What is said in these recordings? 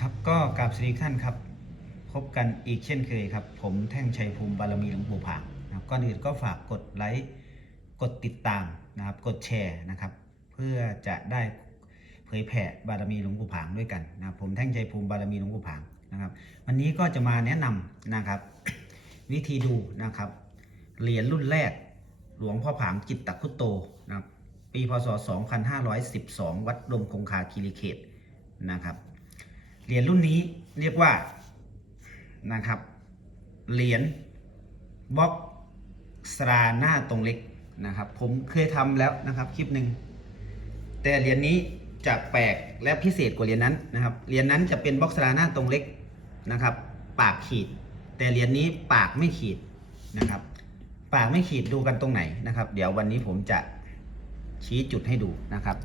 ครับก็กราบสวัสดีท่านครับ พบกันอีกเช่นเคยครับ ผมแท่งชัยภูมิบารมีหลวงปู่ผางนะครับก่อนอื่นก็ฝากกดไลค์กดติดตามนะครับ กดแชร์นะครับ เพื่อจะได้เผยแผ่บารมีหลวงปู่ผางด้วยกันนะครับผมแท่งชัยภูมิบารมีหลวงปู่ผางนะครับ วันนี้ก็จะมาแนะนำนะครับ วิธีดูนะครับเหรียญรุ่นแรกหลวงพ่อผางจิตตะคุตโตนะครับปีพศ 2512 วัดดมคงคาคีรีเขตนะครับ เหรียญรุ่นนี้เรียกว่านะครับ เหรียญบล็อกสราหน้าตรงเล็กนะครับ ผมเคยทำแล้วนะครับคลิปหนึ่งแต่เหรียญนี้จะแปลกและพิเศษกว่าเหรียญนั้นนะครับ เหรียญนั้นจะเป็นบล็อกสราหน้าตรงเล็กนะครับ ปากขีด แต่เหรียญนี้ปากไม่ขีดนะครับ ปากไม่ขีดดูกันตรงไหนนะครับ เดี๋ยววันนี้ผมจะชี้จุดให้ดูนะครับ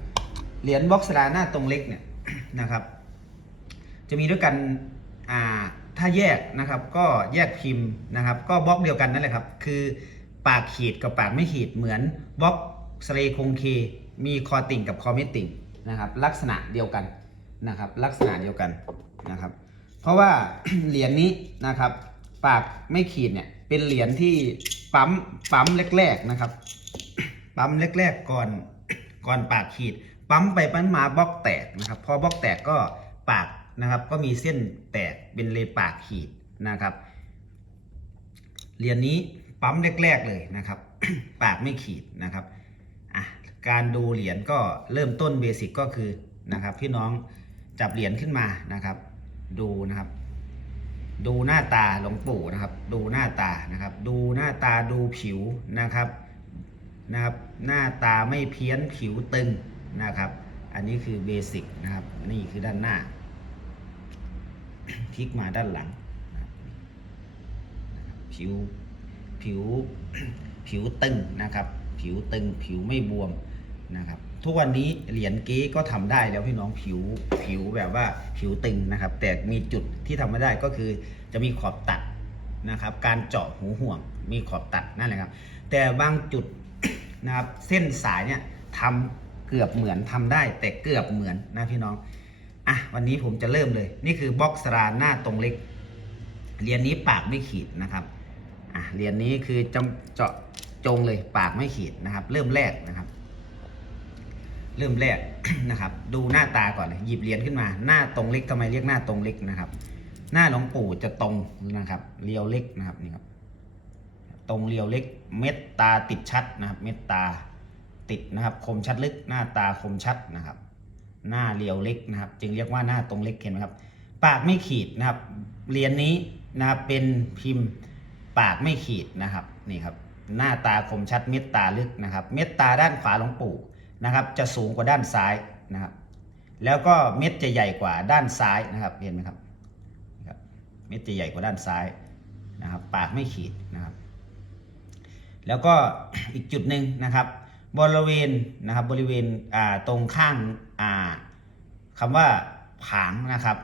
เหรียญบล็อกสราหน้าตรงเล็กเนี่ยนะครับ จะมีด้วยกันอ่าถ้าแยกนะครับก็แยกพิมพ์นะครับ ก็บล็อกเดียวกันนั่นแหละครับ คือปากขีดกับปากไม่ขีดเหมือนบล็อกสเลคงเคมีคอติ่งกับคอไม่ติ่งนะครับ ลักษณะเดียวกันนะครับ ลักษณะเดียวกันนะครับ เพราะว่าเหรียญนี้นะครับ ปากไม่ขีดเนี่ยเป็นเหรียญที่ปั๊มปั๊มแรกๆนะครับ ปั๊มแรกๆก่อนก่อนปากขีด ปั๊มไปปั๊มมาบล็อกแตกนะครับ พอบล็อกแตกก็ปาก นะครับก็มีเส้นแตกเป็นเลปากขีดนะครับเหรียญนี้ปั๊มแรก ๆเลยนะครับ ปากไม่ขีดนะครับอะการดูเหรียญก็เริ่มต้นเบสิกก็คือนะครับพี่น้องจับเหรียญขึ้นมานะครับ ดูนะครับ ดูหน้าตาหลวงปู่นะครับ ดูหน้าตานะครับ ดูหน้าตาดูผิวนะครับนะครับ หน้าตาไม่เพี้ยนผิวตึงนะครับ อันนี้คือเบสิกนะครับ นี่คือด้านหน้า พลิกมาด้านหลังผิวผิวผิวตึงนะครับ ผิวตึงผิวไม่บวมนะครับ ทุกวันนี้เหรียญเก๊ก็ทำได้แล้วพี่น้องผิวผิวแบบว่าผิวตึงนะครับ แต่มีจุดที่ทำไม่ได้ก็คือจะมีขอบตัดนะครับ การเจาะหูห่วง มีขอบตัดนั่นแหละครับ แต่บางจุดนะครับเส้นสายเนี่ยทำเกือบเหมือนทำได้ แต่เกือบเหมือนนะพี่น้อง อะวันนี้ผมจะเริ่มเลย นี่คือบล็อกสราหน้าตรงเล็กเหรียญนี้ปากไม่ขีดนะครับอะเหรียญนี้คือจำเจาะจงเลยปากไม่ขีดนะครับ เริ่มแรกนะครับ เริ่มแรกนะครับ ดูหน้าตาก่อนเลยหยิบเหรียญขึ้นมา หน้าตรงเล็กทำไมเรียกหน้าตรงเล็กนะครับ หน้าหลวงปู่จะตรงนะครับเรียวเล็กนะครับนี่ครับตรงเรียวเล็กเม็ดตาติดชัดนะครับ เม็ดตาติดนะครับ คมชัดลึกหน้าตาคมชัดนะครับ หน้าเรียวเล็กนะครับ จึงเรียกว่าหน้าตรงเล็กเห็นไหมครับ ปากไม่ขีดนะครับเหรียญนี้นะครับเป็นพิมพ์ปากไม่ขีดนะครับนี่ครับ หน้าตาคมชัดเม็ดตาลึกนะครับ เม็ดตาด้านขวาหลวงปู่นะครับ จะสูงกว่าด้านซ้ายนะครับ แล้วก็เม็ดจะใหญ่กว่าด้านซ้ายนะครับเห็นไหมครับนะครับเม็ดจะใหญ่กว่าด้านซ้ายนะครับ ปากไม่ขีดนะครับ แล้วก็อีกจุดหนึ่งนะครับ บริเวณนะครับบริเวณตรงข้าง คำว่าผางนะครับ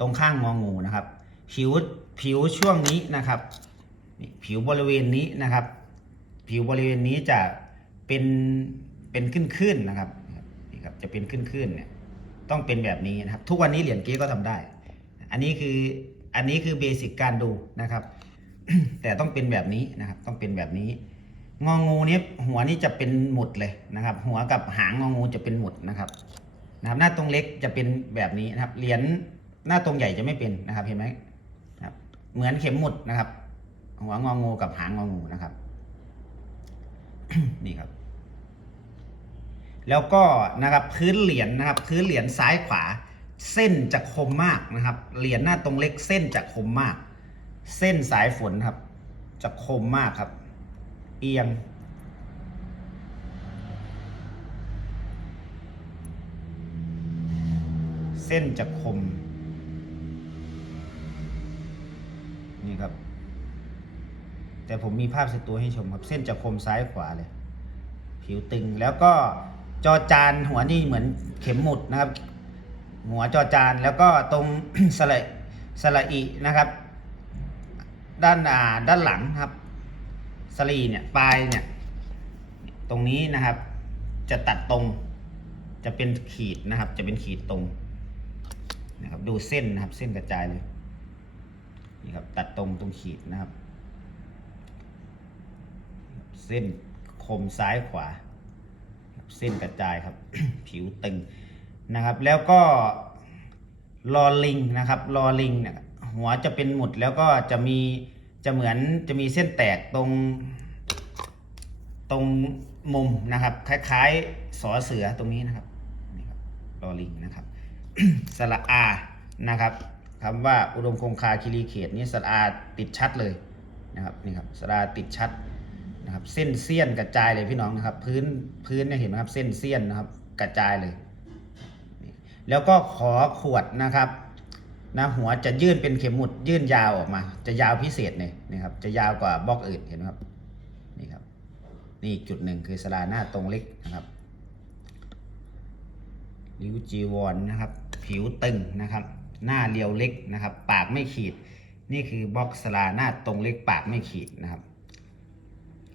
ตรงข้างงองูนะครับ ผิวผิวช่วงนี้นะครับ ผิวบริเวณนี้นะครับ ผิวบริเวณนี้จะเป็นเป็นขึ้นขึ้นนะครับนี่ครับจะเป็นขึ้นขึ้นเนี่ยต้องเป็นแบบนี้นะครับ ทุกวันนี้เหรียญเก๊ก็ทำได้ อันนี้คืออันนี้คือเบสิกการดูนะครับ แต่ต้องเป็นแบบนี้นะครับ ต้องเป็นแบบนี้ งองูนี้หัวนี่จะเป็นหมุดเลยนะครับ หัวกับหางงองูจะเป็นหมุดนะครับนะครับ หน้าตรงเล็กจะเป็นแบบนี้นะครับ เหรียญหน้าตรงใหญ่จะไม่เป็นนะครับ เห็นไหมครับ เหมือนเข็มหมุดนะครับ หัวงองูกับหางงองูนะครับ นี่ครับ แล้วก็นะครับพื้นเหรียญนะครับ พื้นเหรียญซ้ายขวา เส้นจะคมมากนะครับ เหรียญหน้าตรงเล็ก เส้นจะคมมาก เส้นสายฝนครับ จะคมมากครับ เอียง เส้นจะคม นี่ครับ แต่ผมมีภาพสตัวให้ชมครับ เส้นจะคมซ้ายขวาเลย ผิวตึงแล้วก็จอจานหัวนี่เหมือนเข็มหมุดนะครับ หัวจอจานแล้วก็ตรงสระสระอีนะครับ ด้านอ่าด้านหลังครับ สลีเนี่ยปลายเนี่ย ตรงนี้นะครับ จะตัดตรง จะเป็นขีดนะครับ จะเป็นขีดตรงนะครับ ดูเส้นนะครับ เส้นกระจายเลยนี่ครับ ตัดตรงตรงขีดนะครับ เส้นคมซ้ายขวา เส้นกระจายครับ ผิวตึงนะครับ แล้วก็ลอลิงนะครับลอลิงเนี่ยหัวจะเป็นหมุดแล้วก็จะมี จะเหมือนจะมีเส้นแตกตรง ตรงมุมนะครับ คล้ายๆสอเสือตรงนี้นะครับนี่ครับลอลิงนะครับสระอานะครับคำว่าอุดมคงคาคิรีเขตนี่สระอาติดชัดเลยนะครับนี่ครับสระอาติดชัดนะครับเส้นเสี้ยนกระจายเลยพี่น้องนะครับ พื้นพื้นเนี่ยเห็นไหมครับเส้นเสี้ยนนะครับ กระจายเลย แล้วก็ขอขวดนะครับ นะหัวจะยื่นเป็นเข็มหมุดยื่นยาวออกมา จะยาวพิเศษเนี่ยนะครับ จะยาวกว่าบล็อกอื่นเห็นไหมครับนี่ครับ นี่จุดหนึ่งคือสลาหน้าตรงเล็กนะครับริ้วจีวรนนะครับ ผิวตึงนะครับ หน้าเรียวเล็กนะครับ ปากไม่ขีด นี่คือบล็อกสลาหน้าตรงเล็กปากไม่ขีดนะครับ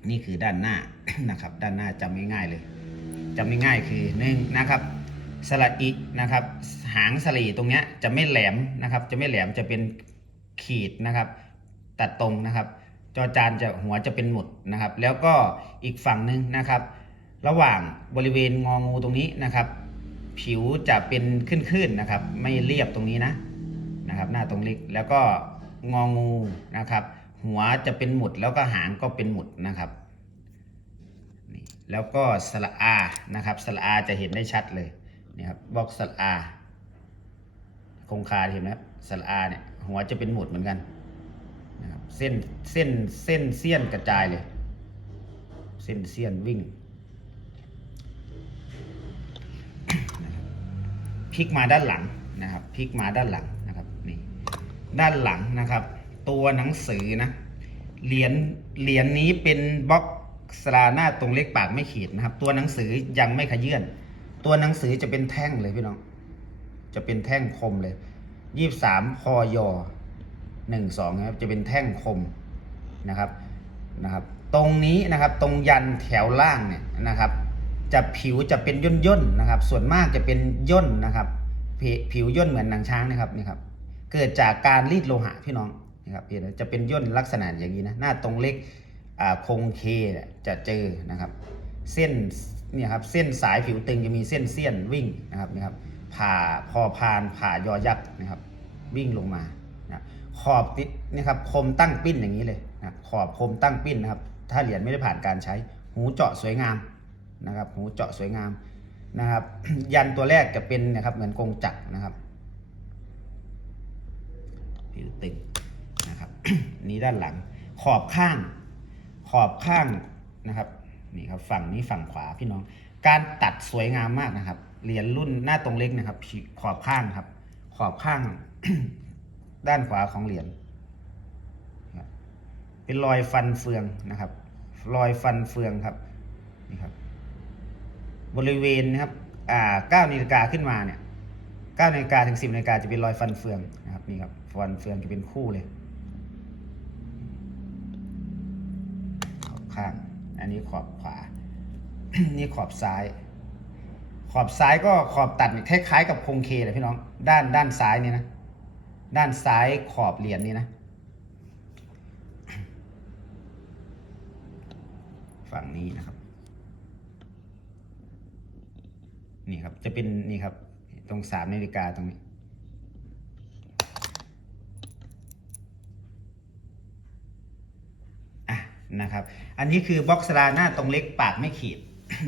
นี่คือด้านหน้านะครับ ด้านหน้าจำง่ายๆเลยจำง่ายๆคือหนึ่งนะครับสระอินะครับ หางสลีตรงนี้จะไม่แหลมนะครับ จะไม่แหลมจะเป็นขีดนะครับ ตัดตรงนะครับ จอจานจะหัวจะเป็นหมุดนะครับ แล้วก็อีกฝั่งหนึ่งนะครับ ระหว่างบริเวณงองูตรงนี้นะครับ ผิวจะเป็นขึ้นๆนะครับ ไม่เรียบตรงนี้นะนะครับ หน้าตรงเล็กแล้วก็งองูนะครับ หัวจะเป็นหมุดแล้วก็หางก็เป็นหมุดนะครับนี่แล้วก็สระอานะครับสระอาจะเห็นได้ชัดเลยนี่ครับบล็อกสระอา คงคาเห็นไหมครับสระอาเนี่ยหัวจะเป็นหมุดเหมือนกันนะครับเส้นเส้นเส้นเสี้ยนกระจายเลย เส้นเสี้ยนวิ่งพลิกมาด้านหลังนะครับพลิกมาด้านหลังนะครับนี่ด้านหลังนะครับ ตัวหนังสือนะเหรียญเหรียญนี้เป็นบล็อกสลาหน้าตรงเล็กปากไม่ขีดนะครับ ตัวหนังสือยังไม่ขยื่นตัวหนังสือจะเป็นแท่งเลยพี่น้อง จะเป็นแท่งคมเลยยี่สามพอยอหนึ่งสองครับจะเป็นแท่งคมนะครับนะครับ ตรงนี้นะครับตรงยันแถวล่างเนี่ยนะครับจะผิวจะเป็นย่นย่นนะครับ ส่วนมากจะเป็นย่นนะครับผผิวย่นเหมือนหนังช้างนะครับนี่ครับเกิดจากการรีดโลหะพี่น้องนะครับเห็นจะเป็นย่นลักษณะอย่างนี้นะหน้าตรงเล็กอ่าคงเคจะเจอนะครับ เส้นเนี่ยครับเส้นสายผิวตึงจะมีเส้นเสี้ยนวิ่งนะครับนี่ครับ ผ่าพอพานผ่ายอยักษ์นะครับ วิ่งลงมานะขอบติดนี่ครับคมตั้งปิ้นอย่างนี้เลยนะขอบคมตั้งปิ้นนะครับ ถ้าเหรียญไม่ได้ผ่านการใช้ หูเจาะสวยงามนะครับ หูเจาะสวยงามนะครับ ยันตัวแรกจะเป็นนะครับเหมือนกงจักรนะครับผิวตึงนะครับนี้ด้านหลัง ขอบข้าง ขอบข้างนะครับนี่ครับฝั่งนี้ฝั่งขวาพี่น้อง การตัดสวยงามมากนะครับ เหรียญรุ่นหน้าตรงเล็กนะครับขอบข้างครับ ขอบข้าง ด้านขวาของเหรียญเป็นรอยฟันเฟืองนะครับ รอยฟันเฟืองครับนี่ครับ บริเวณนะครับ อ่าเก้านาฬิกาขึ้นมาเนี่ยเก้านาฬิกาถึงสิบนาฬิกาจะเป็นรอยฟันเฟืองนะครับนี่ครับฟันเฟืองจะเป็นคู่เลยขอบข้าง อันนี้ขอบขวา นี่ขอบซ้าย ขอบซ้ายก็ขอบตัดเนี่ยคล้ายๆ กับโคงเคเลยพี่น้อง ด้านด้านซ้ายนี่นะ ด้านซ้ายขอบเหรียญนี่นะ ฝั่งนี้นะครับ นี่ครับจะเป็นนี่ครับ ตรงสามนาฬิกาตรงนี้อะนะครับ อันนี้คือบล็อกสลาหน้าตรงเล็กปากไม่ขีด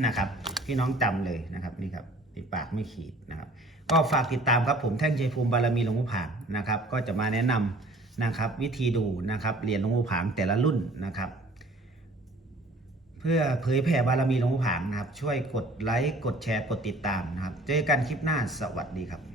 นะครับ พี่น้องจำเลยนะครับนี่ครับติดปากไม่ขีดนะครับ ก็ฝากติดตามครับผมแท่งใจภูมิบารมีหลวงพ่อผางนะครับ ก็จะมาแนะนำนะครับ วิธีดูนะครับเหรียญหลวงพ่อผางแต่ละรุ่นนะครับ เพื่อเผยแผ่บารมีหลวงพ่อผางนะครับ ช่วยกดไลค์กดแชร์กดติดตามนะครับ เจอกันคลิปหน้าสวัสดีครับ